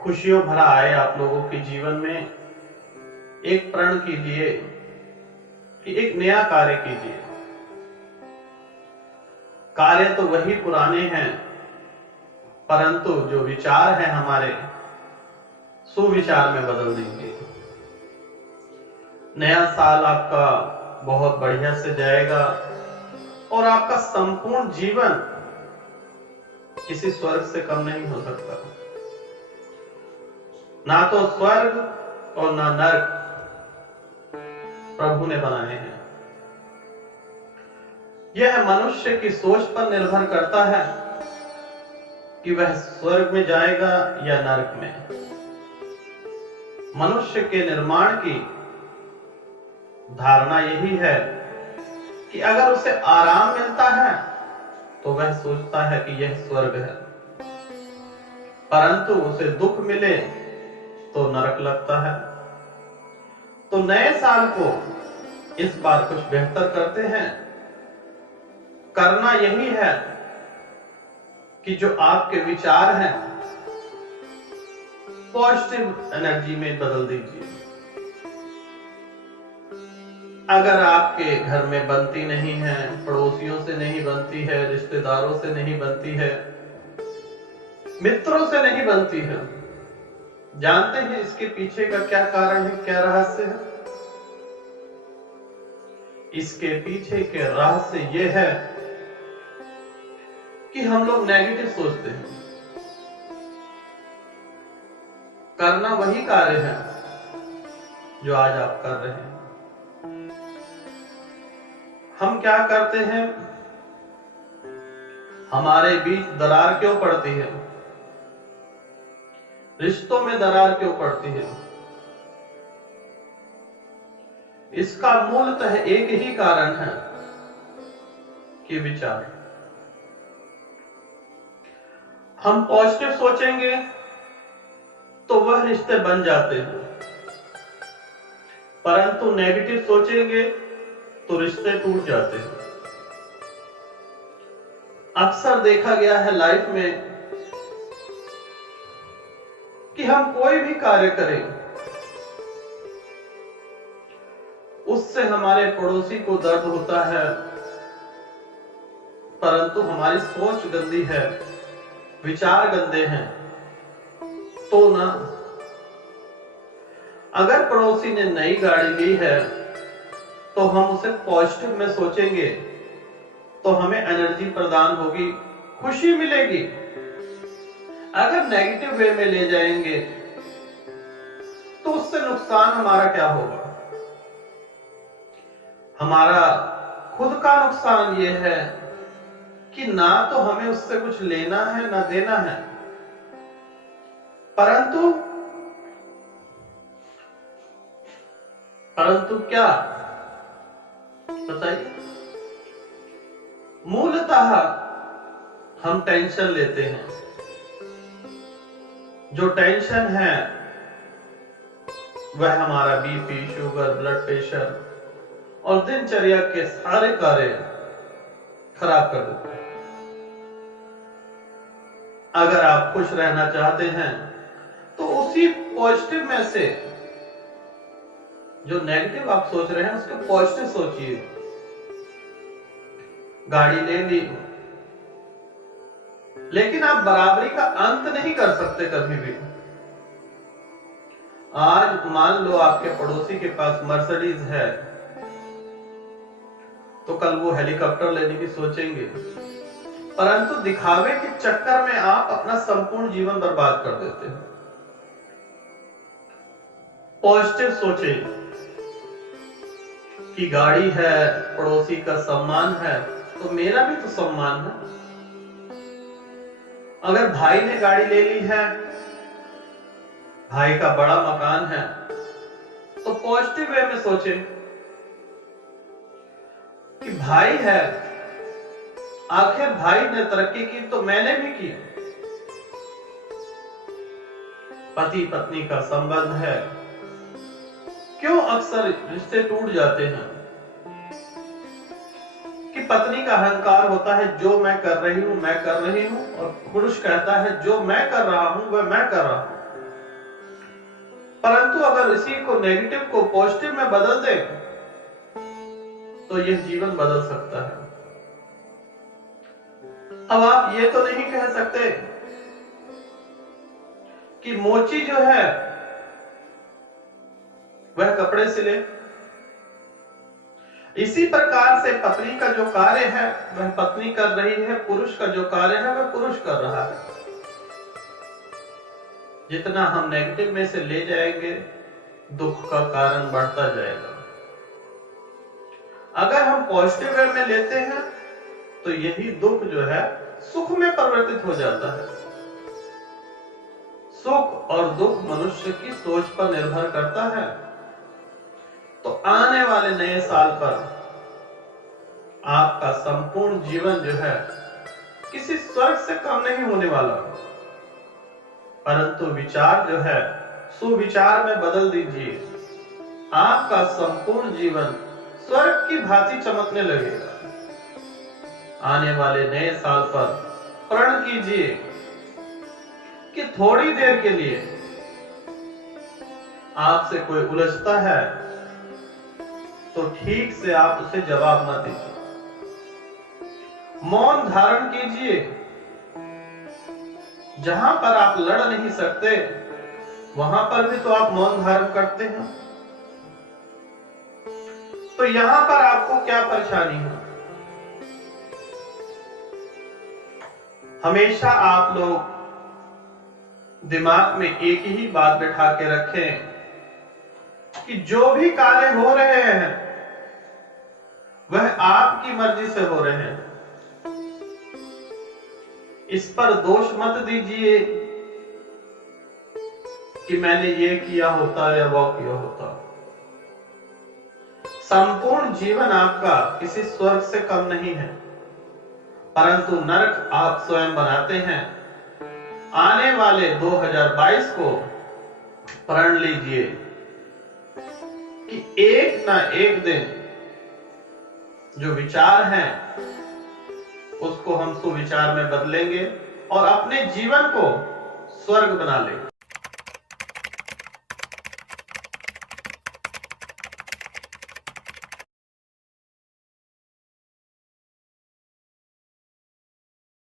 खुशियों भरा आए आप लोगों के जीवन में, एक प्रण कीजिए कि एक नया कार्य कीजिए। कार्य तो वही पुराने हैं, परंतु जो विचार हैं हमारे सुविचार में बदल देंगे। नया साल आपका बहुत बढ़िया से जाएगा और आपका संपूर्ण जीवन किसी स्वर्ग से कम नहीं हो सकता। ना तो स्वर्ग और ना नरक प्रभु ने बनाए हैं। यह मनुष्य की सोच पर निर्भर करता है कि वह स्वर्ग में जाएगा या नरक में। मनुष्य के निर्माण की धारणा यही है कि अगर उसे आराम मिलता है तो वह सोचता है कि यह स्वर्ग है, परंतु उसे दुख मिले तो नरक लगता है। तो नए साल को इस बार कुछ बेहतर करते हैं। करना यही है कि जो आपके विचार हैं पॉजिटिव एनर्जी में बदल दीजिए। अगर आपके घर में बनती नहीं है, पड़ोसियों से नहीं बनती है, रिश्तेदारों से नहीं बनती है, मित्रों से नहीं बनती है, जानते हैं इसके पीछे का क्या कारण है, क्या रहस्य है? इसके पीछे के रहस्य यह है कि हम लोग नेगेटिव सोचते हैं। करना वही कार्य है जो आज आप कर रहे हैं। हम क्या करते हैं? हमारे बीच दरार क्यों पड़ती है? रिश्तों में दरार क्यों पड़ती है? इसका मूलतः एक ही कारण है कि विचार। हम पॉजिटिव सोचेंगे तो वह रिश्ते बन जाते हैं, परंतु नेगेटिव सोचेंगे तो रिश्ते टूट जाते हैं। अक्सर देखा गया है लाइफ में कि हम कोई भी कार्य करें, उससे हमारे पड़ोसी को दर्द होता है, परंतु हमारी सोच गंदी है, विचार गंदे हैं। तो ना, अगर पड़ोसी ने नई गाड़ी ली है तो हम उसे पॉजिटिव में सोचेंगे तो हमें एनर्जी प्रदान होगी, खुशी मिलेगी। अगर नेगेटिव वे में ले जाएंगे तो उससे नुकसान हमारा क्या होगा? हमारा खुद का नुकसान यह है कि ना तो हमें उससे कुछ लेना है ना देना है, परंतु क्या बताइए? मूलतः हम टेंशन लेते हैं। जो टेंशन है वह हमारा बीपी, शुगर, ब्लड प्रेशर और दिनचर्या के सारे कार्य खराब कर देते हैं। अगर आप खुश रहना चाहते हैं तो उसी पॉजिटिव में से जो नेगेटिव आप सोच रहे हैं उसको पॉजिटिव सोचिए। गाड़ी ले ली, लेकिन आप बराबरी का अंत नहीं कर सकते कभी भी। आज मान लो आपके पड़ोसी के पास मर्सिडीज है, तो कल वो हेलीकॉप्टर लेने की सोचेंगे, परंतु दिखावे के चक्कर में आप अपना संपूर्ण जीवन बर्बाद कर देते हैं। पॉजिटिव सोचें कि गाड़ी है, पड़ोसी का सम्मान है, तो मेरा भी तो सम्मान है। अगर भाई ने गाड़ी ले ली है, भाई का बड़ा मकान है, तो पॉजिटिव वे में सोचें कि भाई है, आखिर भाई ने तरक्की की तो मैंने भी की। पति पत्नी का संबंध है, क्यों अक्सर रिश्ते टूट जाते हैं कि पत्नी का अहंकार होता है जो मैं कर रही हूं मैं कर रही हूं, और पुरुष कहता है जो मैं कर रहा हूं वह मैं कर रहा हूं। परंतु अगर इसी को नेगेटिव को पॉजिटिव में बदल दे तो यह जीवन बदल सकता है। अब आप ये तो नहीं कह सकते कि मोची जो है वह कपड़े सिले। इसी प्रकार से पत्नी का जो कार्य है वह पत्नी कर रही है, पुरुष का जो कार्य है वह पुरुष कर रहा है। जितना हम नेगेटिव में से ले जाएंगे दुख का कारण बढ़ता जाएगा। अगर हम पॉजिटिव वे में लेते हैं तो यही दुख जो है सुख में परिवर्तित हो जाता है। सुख और दुख मनुष्य की सोच पर निर्भर करता है। तो आने वाले नए साल पर आपका संपूर्ण जीवन जो है किसी स्वर्ग से कम नहीं होने वाला, परंतु विचार जो है सुविचार में बदल दीजिए। आपका संपूर्ण जीवन स्वर्ग की भांति चमकने लगेगा। आने वाले नए साल पर प्रण कीजिए कि थोड़ी देर के लिए आपसे कोई उलझता है तो ठीक से आप उसे जवाब न दीजिए। मौन धारण कीजिए। जहां पर आप लड़ नहीं सकते वहां पर भी तो आप मौन धारण करते हैं। तो यहां पर आपको क्या परेशानी है? हमेशा आप लोग दिमाग में एक ही बात बैठा के रखें कि जो भी कार्य हो रहे हैं वह आपकी मर्जी से हो रहे हैं। इस पर दोष मत दीजिए कि मैंने ये किया होता या वो किया होता। संपूर्ण जीवन आपका किसी स्वर्ग से कम नहीं है, परंतु नरक आप स्वयं बनाते हैं। आने वाले 2022 को प्रण लीजिए कि एक ना एक दिन जो विचार हैं उसको हम सुविचार में बदलेंगे और अपने जीवन को स्वर्ग बना लेंगे।